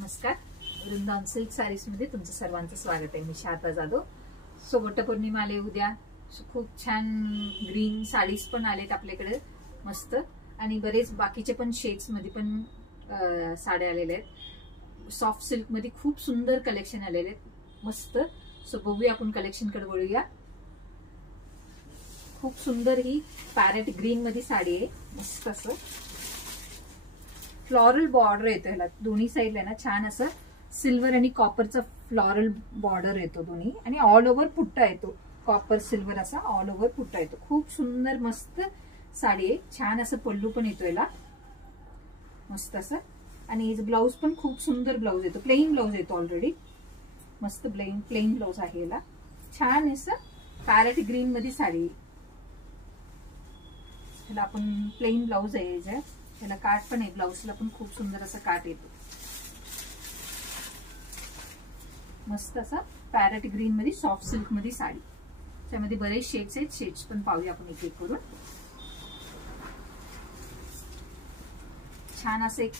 नमस्कार. Vrindavan silk sarees मध्ये तुमचं सर्वांचं स्वागत आहे. मी शारदा जाधव. सो वटपौर्णिमा आले उद्या. खूप छान ग्रीन साडीज पण आलेत आपल्याकडे मस्त, आणि बरेच बाकीचे पण शेड्स मध्ये पण साड्या आलेल्या आहेत. सॉफ्ट सिल्क मध्ये खूप सुंदर कलेक्शन आलेले आहेत मस्त. सो बघूया आपण कलेक्शन कडे वळूया. खूप सुंदर ही पॅरेट ग्रीन मध्ये साडी आहे मस्त. असं फ्लॉरल बॉर्डर येतो ह्याला दोन्ही साईडला ना, छान असं सिल्वर आणि कॉपरचा फ्लॉरल बॉर्डर येतो दोन्ही, आणि ऑल ओव्हर पुट्टा येतो कॉपर सिल्वर असा ऑल ओव्हर पुट्टा येतो. खूप सुंदर मस्त साडी आहे. छान असं पल्लू पण येतो याला मस्त असं, आणि ब्लाऊज पण खूप सुंदर ब्लाऊज येतो. प्लेन ब्लाऊज येतो ऑलरेडी मस्त. प्लेन ब्लाऊज आहे याला. छान असं पॅरेट ग्रीन मध्ये साडी. ह्याला आपण प्लेन ब्लाऊज आहे, ह्याला काट पण आहे. ब्लाऊजला पण खूप सुंदर असं काट येतो मस्त. असा पॅरेट ग्रीन मध्ये सॉफ्ट सिल्क मध्ये साडी. त्यामध्ये बरेच शेड्स आहेत. शेड्स पण पाहूया आपण एक एक करून. छान असं एक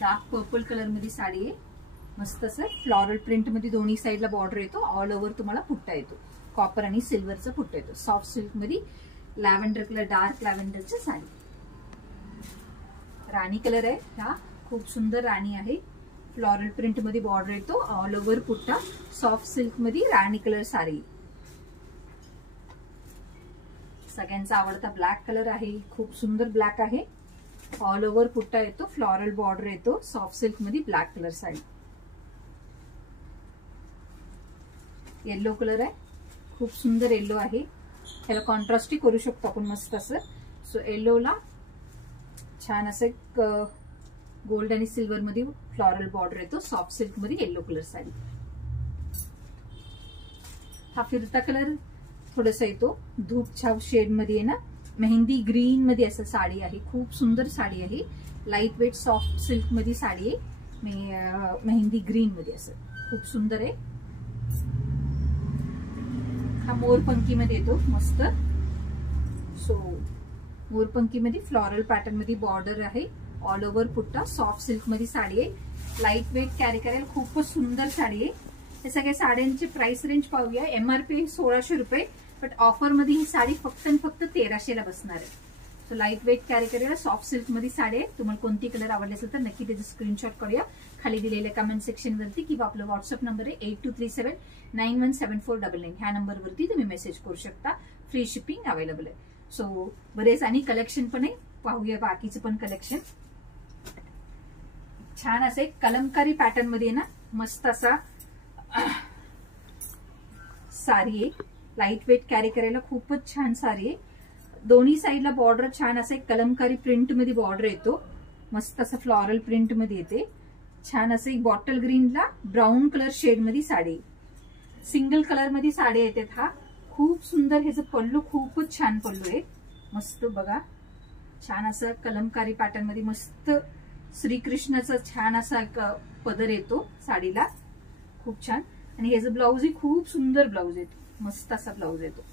डार्क पर्पल कलर मध्ये साडी आहे मस्त. असं फ्लॉरल प्रिंट मध्ये दोन्ही साईडला बॉर्डर येतो. ऑल ओव्हर तुम्हाला पुट्टा येतो. कॉपर आणि सिल्वरचा पुट्टा येतो. सॉफ्ट सिल्क मध्ये लॅव्हेंडर कलर, डार्क लॅव्हेंडरची साडी. राणी कलर आहे हा. खूप सुंदर राणी आहे. फ्लॉरल प्रिंट मध्ये बॉर्डर येतो. All over पुट्टा. सॉफ्ट सिल्क मध्ये राणी कलर साडी. सगळ्यांचा आवडता ब्लॅक कलर आहे. खूप सुंदर ब्लॅक आहे. ऑल ओव्हर पुट्टा येतो. फ्लॉरल बॉर्डर येतो. सॉफ्ट सिल्क मध्ये black colour sari. Yellow colour आहे. खूप सुंदर येल्लो आहे. ह्याला कॉन्ट्रास्टही करू शकतो आपण मस्त असं. सो येल्लोला छान असं गोल्ड आणि सिल्वर मध्ये फ्लॉरल बॉर्डर येतो. सॉफ्ट सिल्क मध्ये येल्लो कलर साडी. हा फिरता कलर थोडासा येतो. धूप छाव शेड मध्ये आहे ना, मेहंदी ग्रीन मध्ये असं साडी आहे. खूप सुंदर साडी आहे. लाईट वेट सॉफ्ट सिल्क मध्ये साडी आहे. मेहंदी ग्रीन मध्ये असं खूप सुंदर आहे. हा मोरपंखी मध्ये येतो मस्त. सो मोरपंखी मध्ये फ्लॉरल पॅटर्न मध्ये बॉर्डर आहे. All over पुट्टा. सॉफ्ट सिल्क मध्ये साडी आहे. लाईट वेट कॅरी करायला खूपच सुंदर साडी आहे. हे सगळ्या साड्यांची प्राइस रेंज पाहूया. MRP 1600 रुपये, बट ऑफर मध्ये ही साडी फक्त आणि फक्त 1300 ला बसणार आहे. सो लाईट वेट कॅरी करायला सॉफ्ट सिल्क मध्ये साडी आहे. तुम्हाला कोणती कलर आवडले असेल तर नक्की त्याचे स्क्रीनशॉट करूया खाली दिलेल्या कमेंट सेक्शन वरती, किंवा आपला व्हॉट्सअप नंबर आहे 8237917499. ह्या नंबर वरती तुम्ही मेसेज करू शकता. फ्री शिपिंग अवेलेबल आहे. सो बरेच आणि कलेक्शन पण आहे. पाहूया बाकीचं पण कलेक्शन. छान असं एक कलमकारी पॅटर्न मध्ये ना मस्त असा साडी आहे. लाईट वेट कॅरी करायला खूपच छान साडी आहे. दोन्ही साईडला बॉर्डर छान असं एक कलमकारी प्रिंट मध्ये बॉर्डर येतो मस्त. असं फ्लॉरल प्रिंट मध्ये येते. छान असं एक बॉटल ग्रीनला ब्राऊन कलर शेड मध्ये साडी. सिंगल कलर मध्ये साडी येते. हा खूप सुंदर. ह्याचं पल्लू खूपच छान पल्लू आहे मस्त. बघा छान असं कलमकारी पॅटर्न मध्ये मस्त श्रीकृष्णाचा छान असा एक पदर येतो साडीला. खूप छान. आणि ह्याचं ब्लाऊजही खूप सुंदर ब्लाऊज येतो मस्त. असा ब्लाऊज येतो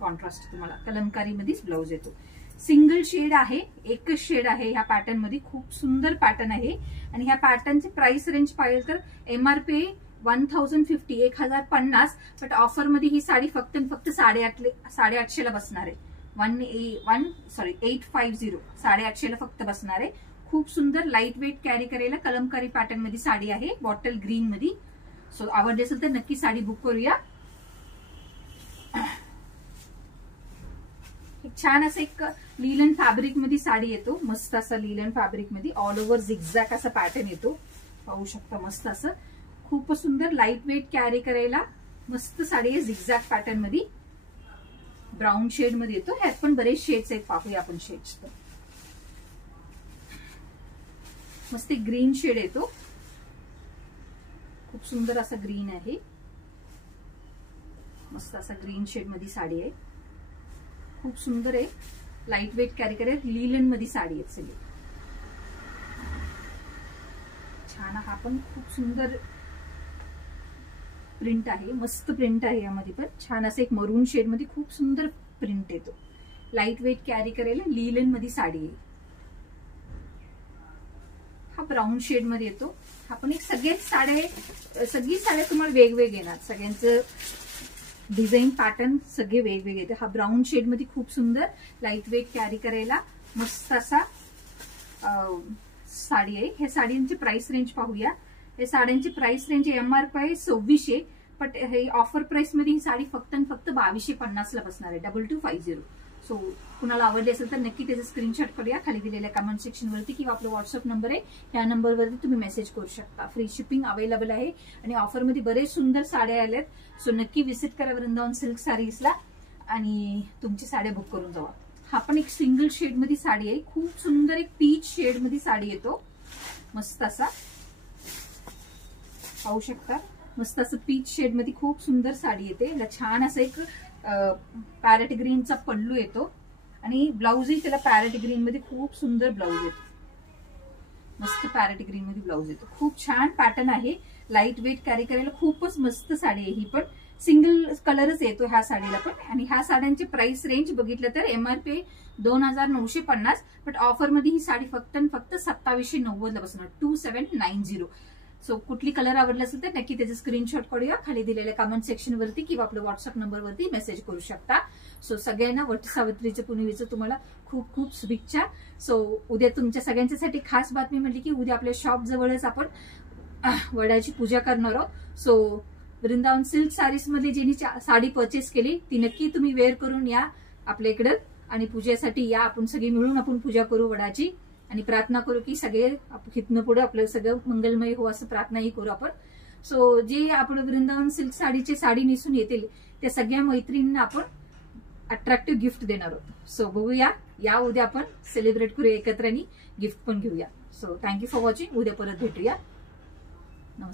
कॉन्ट्रास्ट. तुम्हाला कलमकारी मध्येच ब्लाऊज येतो. सिंगल शेड आहे. एकच शेड आहे ह्या पॅटर्न मध्ये. खूप सुंदर पॅटर्न आहे. आणि ह्या पॅटर्नची प्राइस रेंज पाहिजे तर MRP 1050 1050, बट ऑफर मध्ये ही साडी फक्त 850 ला बसणार आहे. 850 850 ला फक्त बसणार आहे. खूप सुंदर लाईट वेट कॅरी करायला कलमकारी पॅटर्न मध्ये साडी आहे. बॉटल ग्रीन मध्ये. सो आवडली असेल तर नक्की साडी बुक करूया. छान असं एक लिलन फॅब्रिक मध्ये साडी येतो मस्त. असा लिलन फॅब्रिक मध्ये ऑल ओव्हर झिगझॅग असा पॅटर्न येतो. पाहू शकता मस्त असं खूप सुंदर लाईट वेट कॅरी करायला मस्त साडी आहे. झिगझॅग पॅटर्न मध्ये ब्राऊन शेड मध्ये येतो. ह्यात पण बरेच शेड्स आहेत. पाहूया आपण शेड्स. मस्त ग्रीन शेड येतो. खूप सुंदर असा ग्रीन आहे मस्त. असा ग्रीन शेड मध्ये साडी आहे. खूप सुंदर आहे. लाईट वेट कॅरी करायला लिलन मध्ये साडी आहे सगळी. छान. हा पण खूप सुंदर प्रिंट आहे. मस्त प्रिंट आहे यामध्ये पण. छान असं एक मरून शेड मध्ये खूप सुंदर प्रिंट येतो. लाईट वेट कॅरी करायला लिलन मध्ये साडी आहे. हा ब्राऊन शेड मध्ये येतो. हा पण एक सगळी साड्या तुम्हाला वेगवेगळे येणार. सगळ्यांचं डिझाईन पॅटर्न सगळे वेगवेगळे येते. हा ब्राऊन शेड मध्ये खूप सुंदर लाईट वेट कॅरी करायला मस्त असा साडी आहे. ह्या साड्यांची प्राइस रेंज पाहूया. या साड्यांची प्राइस रेंज MRP आहे 2600, पण हे ऑफर प्राइस मध्ये ही साडी फक्त 2250 ला बसणार आहे. 2250. सो कुणाला आवडली असेल तर नक्की त्याचा स्क्रीनशॉट करूया खाली दिलेल्या कमेंट सेक्शन वरती, किंवा आपला व्हॉट्सअप नंबर आहे त्या नंबरवरती तुम्ही मेसेज करू शकता. फ्री शिपिंग अवेलेबल आहे आणि ऑफर मध्ये बरेच सुंदर साड्या आल्यात. सो नक्की विजिट करा वृंदावन सिल्क साडीजला आणि तुमची साड्या बुक करून जावा. हा पण एक सिंगल शेड मध्ये साडी आहे. खूप सुंदर एक पीच शेड मध्ये साडी येतो. मस्त असा पाहू शकता. मस्त असं पीच शेड मध्ये खूप सुंदर साडी येते. याला छान असं एक पॅरेट ग्रीनचा पल्लू येतो आणि ब्लाउजही त्याला पॅरेट ग्रीन मध्ये खूप सुंदर ब्लाउज येतो. मस्त पॅरेट ग्रीन मध्ये ब्लाउज येतो. खूप छान पॅटर्न आहे. लाईट वेट कॅरी करायला खूपच मस्त साडी आहे. ही पण सिंगल कलरच येतो ह्या साडीला पण. आणि ह्या साड्यांची प्राइस रेंज बघितलं तर MRP 2950, बट ऑफर मध्ये ही साडी फक्त 2790 ला बसणार. 2790. सो कुठली कलर आवडला असेल तर नक्की त्याचे स्क्रीनशॉट काढूया खाली दिलेल्या कमेंट सेक्शन वरती, किंवा आपल्या व्हॉट्सअप नंबरवरती मेसेज करू शकता. सो सगळ्यांना वट सावित्रीच्या पुनवेचं तुम्हाला खूप खूप शुभेच्छा. सो उद्या तुमच्या सगळ्यांच्यासाठी खास बातमी म्हटली की उद्या आपल्या शॉप जवळच आपण वडाची पूजा करणार आहोत. सो वृंदावन सिल्क साडीज मध्ये जिनी साडी परचेस केली ती नक्की तुम्ही वेअर करून या आपल्या इकडं आणि पूजेसाठी या. आपण सगळी मिळून आपण पूजा करू वडाची आणि प्रार्थना करू की सगळे हितनं पुढे आपलं सगळं मंगलमय हो असं प्रार्थनाही करू आपण. सो जे आपण वृंदावन सिल्क साडीची साडी नेसून येतील त्या सगळ्या मैत्रिणींना आपण अट्रॅक्टिव्ह गिफ्ट देणार आहोत. सो बघूया, या उद्या आपण सेलिब्रेट करूया एकत्र आणि गिफ्ट पण घेऊया. So thank you for watching. उद्या परत भेटूया. नमस्कार.